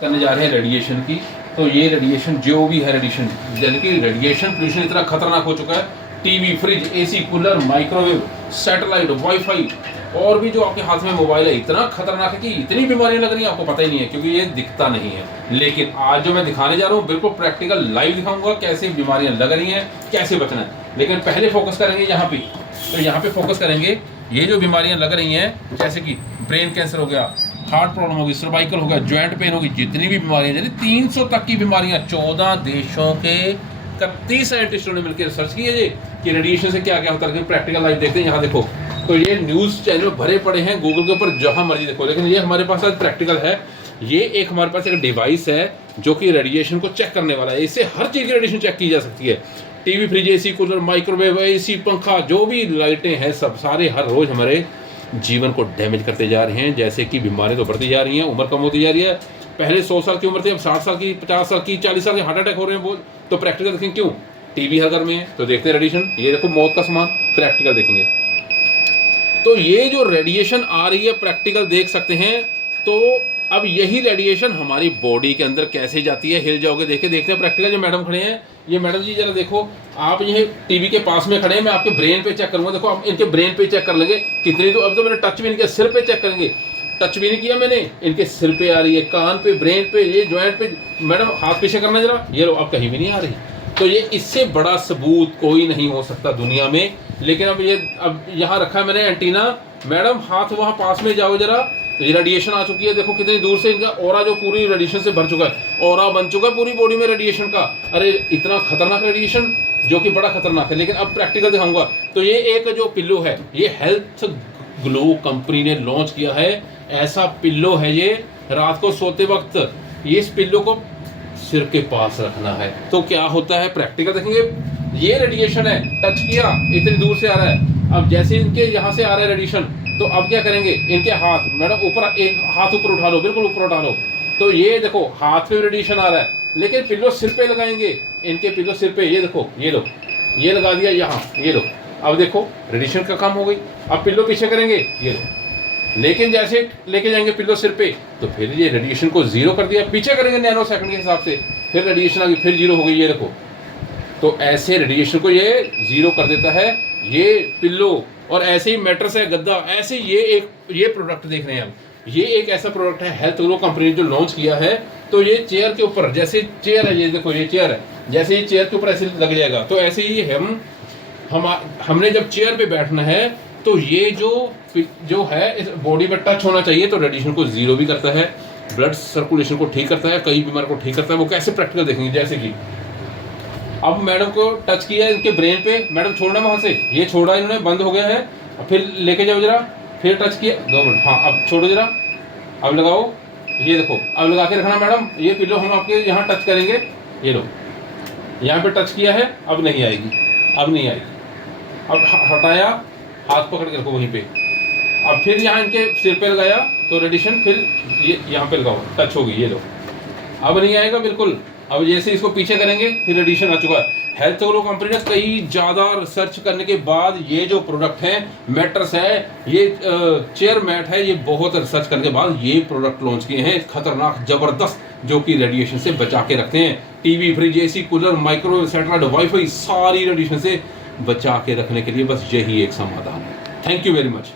करने जा रहे हैं रेडिएशन की। तो ये रेडिएशन जो भी है रेडिएशन, यानी कि रेडिएशन पोल्यूशन इतना खतरनाक हो चुका है, TV, fridge, AC, cooler, microwave, satellite, wifi और भी जो आपके हाथ में मोबाइल है, इतना खतरनाक है कि इतनी बीमारियां लग रही हैं आपको पता ही नहीं है, क्योंकि ये दिखता नहीं है। लेकिन आज जो मैं दिखाने जा रहा हूँ बिल्कुल प्रैक्टिकल लाइव दिखाऊंगा कैसे बीमारियां लग रही हैं, कैसे बचना है। लेकिन पहले फोकस करेंगे यहाँ पे, तो यहाँ पे फोकस करेंगे ये जो बीमारियां लग रही हैं, जैसे कि ब्रेन कैंसर हो गया, हार्ट प्रॉब्लम होगी, सर्वाइकल हो गया, ज्वाइंट पेन होगी, जितनी भी बीमारियां, यानी 300 तक की बीमारियां 14 देशों के 31 साइंटिस्टों ने मिलकर रिसर्च की है ये कि रेडिएशन से क्या क्या होता है। प्रैक्टिकल लाइव देखते हैं। यहाँ देखो, तो ये न्यूज़ चैनल भरे पड़े हैं गूगल के ऊपर, जहाँ मर्जी देखो, लेकिन ये हमारे पास आज प्रैक्टिकल है। ये एक हमारे पास एक डिवाइस है जो कि रेडिएशन को चेक करने वाला है। इससे हर चीज़ की रेडिएशन चेक की जा सकती है। TV, fridge, AC, cooler, microwave, AC, पंखा, जो भी लाइटें हैं, सब सारे हर रोज़ हमारे जीवन को डैमेज करते जा रहे हैं। जैसे कि बीमारियां तो बढ़ती जा रही हैं, उम्र कम होती जा रही है। पहले 100 साल की उम्र थी, अब 60 साल की, 50 साल की, 40 साल के हार्ट अटैक हो रहे हैं। बोल तो प्रैक्टिकल देखेंगे क्यों? टीवी हर घर में है तो देखते हैं रेडिएशन। ये देखो मौत का सामान, प्रैक्टिकल देखेंगे। तो ये जो रेडिएशन आ रही है प्रैक्टिकल देख सकते हैं। तो अब यही रेडिएशन हमारी बॉडी के अंदर कैसे जाती है, हिल जाओगे। देखते हैं प्रैक्टिकल। जो मैडम खड़े हैं, ये मैडम जी जरा देखो, आप ये टीवी के पास में खड़े हैं, मैं आपके ब्रेन पे चेक करूंगा। देखो आप इनके ब्रेन पे चेक कर लेंगे कितनी, तो अब तो मैंने टच भी इनके सिर पे चेक करेंगे, टच भी नहीं किया मैंने, इनके सिर पे आ रही है, कान पे, ब्रेन पे, ये ज्वाइंट पे। मैडम हाथ पीछे करना जरा, ये लो, अब कहीं भी नहीं आ रही। तो ये इससे बड़ा सबूत कोई नहीं हो सकता दुनिया में। लेकिन अब यहाँ रखा है मैंने एंटीना। मैडम हाथ वहाँ पास में जाओ जरा, ये रेडिएशन आ चुकी है, देखो कितनी दूर से इनका ऑरा जो पूरी रेडिएशन से भर चुका है, ऑरा बन चुका है पूरी बॉडी में रेडिएशन का। अरे इतना खतरनाक रेडिएशन जो कि बड़ा खतरनाक है। लेकिन अब प्रैक्टिकल दिखाऊंगा। तो ये एक जो पिल्लो है, ये हेल्थ ग्लो कंपनी ने लॉन्च किया है। ऐसा पिल्लो है ये, रात को सोते वक्त ये इस पिल्लो को सिर के पास रखना है। तो क्या होता है प्रैक्टिकल देखेंगे। ये रेडिएशन है, टच किया, इतनी दूर से आ रहा है। अब जैसे इनके यहाँ से आ रहा है रेडिएशन, तो अब क्या करेंगे, इनके हाथ, मैडम ऊपर, एक हाथ ऊपर उठा लो, बिल्कुल ऊपर उठा लो। तो ये देखो हाथ पे रेडिएशन आ रहा है, लेकिन पिल्लो सिर पे लगाएंगे, इनके पिल्लो सिर पे, ये देखो, ये लो, ये लगा दिया यहाँ, ये लो। अब देखो रेडिएशन का काम हो गई। अब पिल्लो पीछे करेंगे, ये लो, लेकिन जैसे लेके जाएंगे पिल्लो सिर पे, तो फिर ये रेडिएशन को जीरो कर दिया। पीछे करेंगे नैनो सेकंड के हिसाब से, फिर रेडिएशन आ गई, फिर जीरो हो गई, ये देखो। तो ऐसे रेडिएशन को ये जीरो कर देता है ये पिल्लो। और ऐसे ही मैट्रेस है, गद्दा, ऐसे ये प्रोडक्ट देख रहे हैं हम। ये एक ऐसा प्रोडक्ट है हेल्थ ग्लो कंपनी ने जो लॉन्च किया है। तो ये चेयर के ऊपर, जैसे चेयर है, ये देखो ये चेयर है, जैसे ये चेयर के ऊपर ऐसे लग जाएगा, तो ऐसे ही हमने जब चेयर पे बैठना है, तो ये जो है इस बॉडी पर टच होना चाहिए। तो रेडिएशन को जीरो भी करता है, ब्लड सर्कुलेशन को ठीक करता है, कई बीमार को ठीक करता है। वो कैसे प्रैक्टिकल देखेंगे। जैसे कि अब मैडम को टच किया है इनके ब्रेन पे, मैडम छोड़ना वहाँ से, ये छोड़ा इन्होंने, बंद हो गया है। फिर लेके जाओ जरा, फिर टच किया, 2 मिनट, हाँ अब छोड़ो जरा, अब लगाओ, ये देखो, अब लगा के रखना मैडम। ये पिलो हम आपके यहाँ टच करेंगे, ये लो, यहाँ पे टच किया है, अब नहीं आएगी, अब नहीं आएगी। अब हटाया, हाथ पकड़ के रखो वहीं पे। अब फिर यहाँ इनके सिर पे लगाया, तो रेडिएशन फिर ये यहाँ पे लगाओ, टच होगी, ये लो, अब नहीं आएगा बिल्कुल। अब जैसे इसको पीछे करेंगे, फिर रेडिएशन आ चुका है। हेल्थ ग्लो कंपनी ने कई ज़्यादा रिसर्च करने के बाद ये जो प्रोडक्ट है, मैट्रेस है, ये चेयर मैट है, ये बहुत रिसर्च करने के बाद ये प्रोडक्ट लॉन्च किए हैं, खतरनाक ज़बरदस्त, जो कि रेडिएशन से बचा के रखते हैं। TV, fridge, AC, cooler, microwave, satellite, wifi, सारी रेडिएशन से बचा के रखने के लिए बस यही एक समाधान है। Thank you very much.